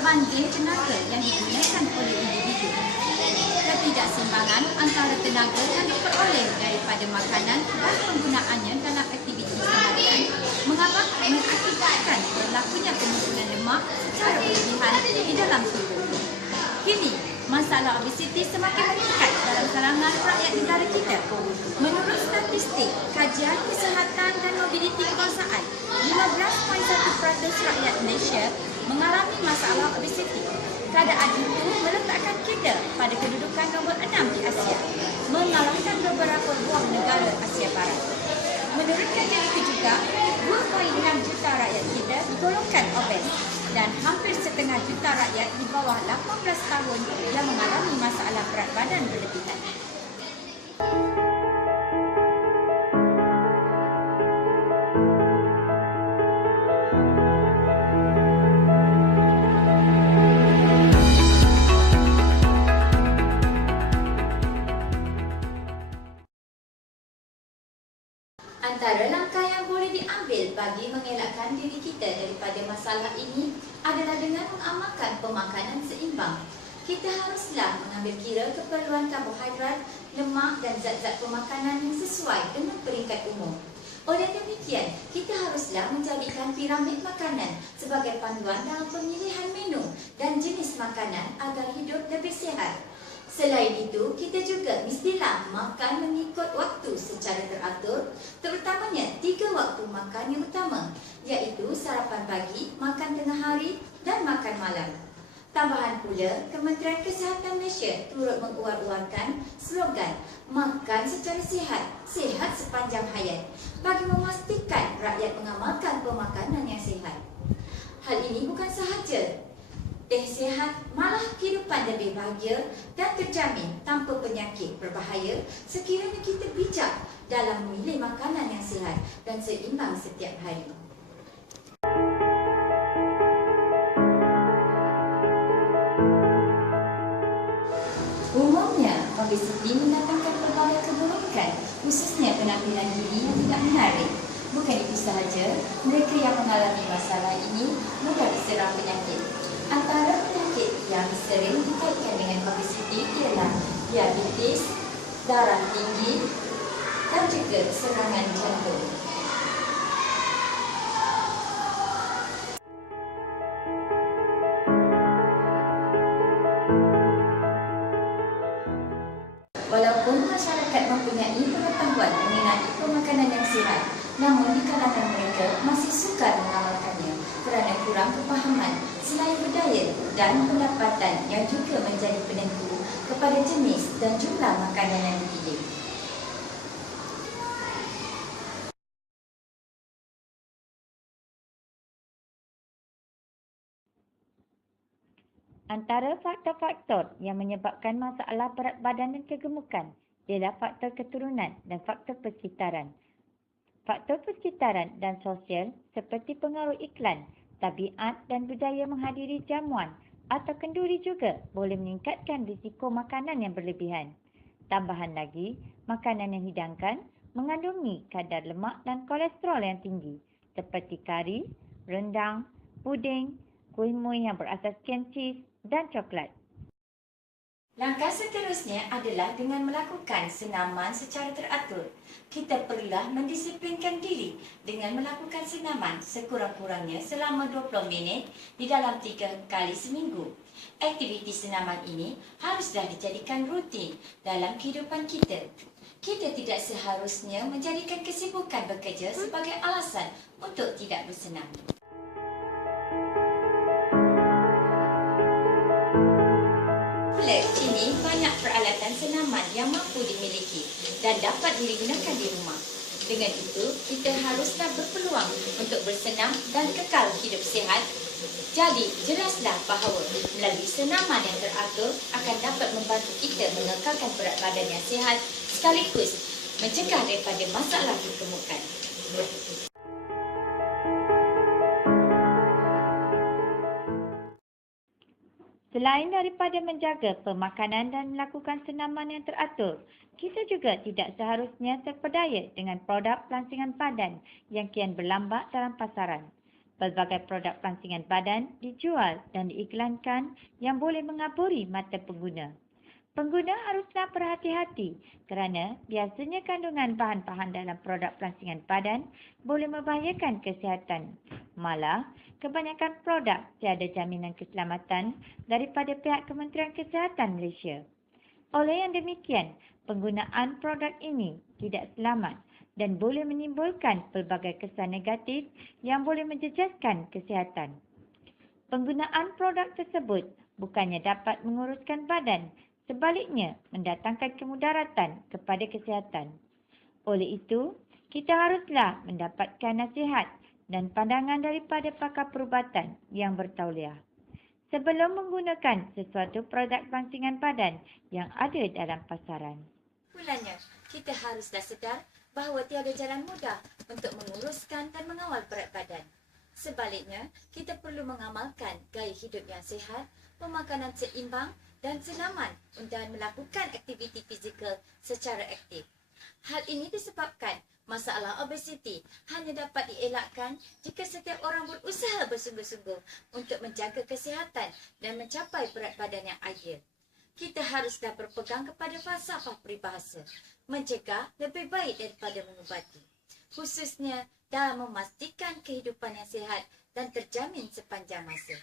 berbanding tenaga yang digunakan oleh individu. Ketidakseimbangan antara tenaga yang diperoleh daripada makanan dan penggunaannya dalam aktiviti seharian mengakibatkan berlakunya pembunuhan lemak secara berlebihan di dalam tubuh. Kini, masalah obesiti semakin meningkat dalam kalangan rakyat negara kita. Menurut statistik Kajian Kesihatan dan Mobiliti Kebangsaan, 15.1% rakyat Malaysia mengalami masalah obesiti. Keadaan itu meletakkan kita pada kedudukan nombor 6 di Asia, mengalahkan beberapa buah negara Asia Barat. Menurut kajian itu juga, 2.6 juta rakyat kita digolongkan obes dan hampir setengah juta rakyat di bawah 18 tahun yang mengalami masalah berat badan berlebihan. Antara langkah yang boleh diambil bagi mengelakkan diri kita daripada masalah ini adalah dengan mengamalkan pemakanan seimbang. Kita haruslah mengambil kira keperluan karbohidrat, lemak dan zat-zat pemakanan yang sesuai dengan peringkat umum. Oleh demikian, kita haruslah menjadikan piramid makanan sebagai panduan dalam pemilihan menu dan jenis makanan agar hidup lebih sihat. Selain itu, kita juga mestilah makan mengikut waktu secara teratur, terutamanya 3 waktu makan yang utama, iaitu sarapan pagi, makan tengah hari dan makan malam. Tambahan pula, Kementerian Kesihatan Malaysia turut menguar-uarkan slogan makan secara sihat, sihat sepanjang hayat bagi memastikan rakyat mengamalkan pemakanan yang sihat. Hal ini bukan sahaja sihat, malah kehidupan lebih bahagia dan terjamin tanpa penyakit berbahaya sekiranya kita bijak dalam memilih makanan yang sihat dan seimbang setiap hari. Umumnya, obesiti mendatangkan pelbagai keburukan, khususnya penampilan diri yang tidak menarik. Bukan itu sahaja, mereka yang mengalami masalah ini mudah diserang penyakit. Antara penyakit yang sering dikaitkan dengan obesiti ialah diabetes, darah tinggi dan juga serangan jantung. Walaupun masyarakat mempunyai pengetahuan mengenai pemakanan yang sihat, namun di kalangan mereka masih sukar mengamalkannya kerana kurang kefahaman selain budaya dan pendapatan yang juga menjadi penentu kepada jenis dan jumlah makanan yang dipilih. Antara faktor-faktor yang menyebabkan masalah berat badan dan kegemukan ialah faktor keturunan dan faktor persekitaran. Faktor persekitaran dan sosial seperti pengaruh iklan, tabiat dan budaya menghadiri jamuan atau kenduri juga boleh meningkatkan risiko makanan yang berlebihan. Tambahan lagi, makanan yang dihidangkan mengandungi kadar lemak dan kolesterol yang tinggi seperti kari, rendang, puding, kuih-muih yang berasaskan cheese dan coklat. Langkah seterusnya adalah dengan melakukan senaman secara teratur. Kita perlulah mendisiplinkan diri dengan melakukan senaman sekurang-kurangnya selama 20 minit di dalam 3 kali seminggu. Aktiviti senaman ini haruslah dijadikan rutin dalam kehidupan kita. Kita tidak seharusnya menjadikan kesibukan bekerja sebagai alasan untuk tidak bersenam. Kini banyak peralatan senaman yang mampu dimiliki dan dapat digunakan di rumah. Dengan itu, kita haruslah berpeluang untuk bersenam dan kekal hidup sihat. Jadi, jelaslah bahawa melalui senaman yang teratur akan dapat membantu kita mengekalkan berat badan yang sihat sekaligus mencegah daripada masalah kegemukan. Selain daripada menjaga pemakanan dan melakukan senaman yang teratur, kita juga tidak seharusnya terpedaya dengan produk pelansingan badan yang kian berlambak dalam pasaran. Pelbagai produk perancangan badan dijual dan diiklankan yang boleh mengaburi mata pengguna. Pengguna haruslah berhati-hati kerana biasanya kandungan bahan-bahan dalam produk perancangan badan boleh membahayakan kesihatan. Malah, kebanyakan produk tiada jaminan keselamatan daripada pihak Kementerian Kesihatan Malaysia. Oleh yang demikian, penggunaan produk ini tidak selamat dan boleh menimbulkan pelbagai kesan negatif yang boleh menjejaskan kesihatan. Penggunaan produk tersebut bukannya dapat menguruskan badan, sebaliknya mendatangkan kemudaratan kepada kesihatan. Oleh itu, kita haruslah mendapatkan nasihat dan pandangan daripada pakar perubatan yang bertauliah sebelum menggunakan sesuatu produk perancangan badan yang ada dalam pasaran. Mulanya, kita haruslah sedar bahawa tiada jalan mudah untuk menguruskan dan mengawal berat badan. Sebaliknya, kita perlu mengamalkan gaya hidup yang sihat, pemakanan seimbang dan selamat dan melakukan aktiviti fizikal secara aktif. Hal ini disebabkan masalah obesiti hanya dapat dielakkan jika setiap orang berusaha bersungguh-sungguh untuk menjaga kesihatan dan mencapai berat badan yang ideal. Kita haruslah berpegang kepada falsafah peribahasa, mencegah lebih baik daripada mengubati, khususnya dalam memastikan kehidupan yang sihat dan terjamin sepanjang masa.